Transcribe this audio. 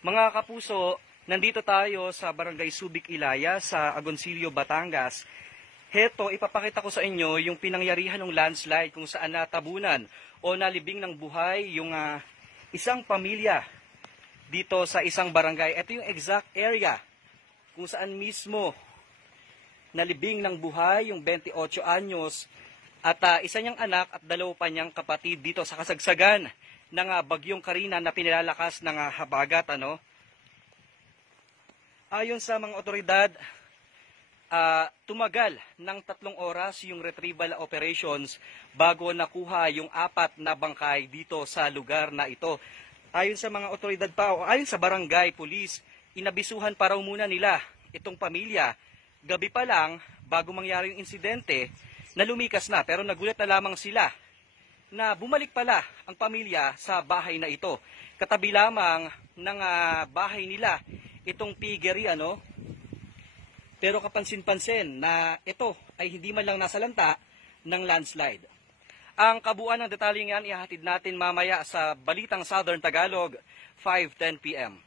Mga kapuso, nandito tayo sa Barangay Subic, Ilaya sa Agoncillo, Batangas. Heto, ipapakita ko sa inyo yung pinangyarihan ng landslide kung saan natabunan o nalibing ng buhay yung isang pamilya dito sa isang barangay. Ito yung exact area kung saan mismo nalibing ng buhay yung 28 anyos at isa niyang anak at dalawa pa niyang kapatid dito sa kasagsagan ng bagyong Karina na pinalalakas ng habagat. Ayon sa mga otoridad, tumagal ng 3 oras yung retrieval operations bago nakuha yung 4 na bangkay dito sa lugar na ito. Ayon sa mga otoridad pa, o ayon sa barangay police, inabisuhan pa raw muna nila itong pamilya. Gabi pa lang, bago mangyari yung insidente, na lumikas na, pero nagulat na lamang sila na bumalik pala ang pamilya sa bahay na ito. Katabi lamang ng bahay nila itong piggery, pero kapansin-pansin na ito ay hindi man lang nasalanta ng landslide. Ang kabuuan ng detalyeng yan ihahatid natin mamaya sa Balitang Southern Tagalog, 5:10 p.m.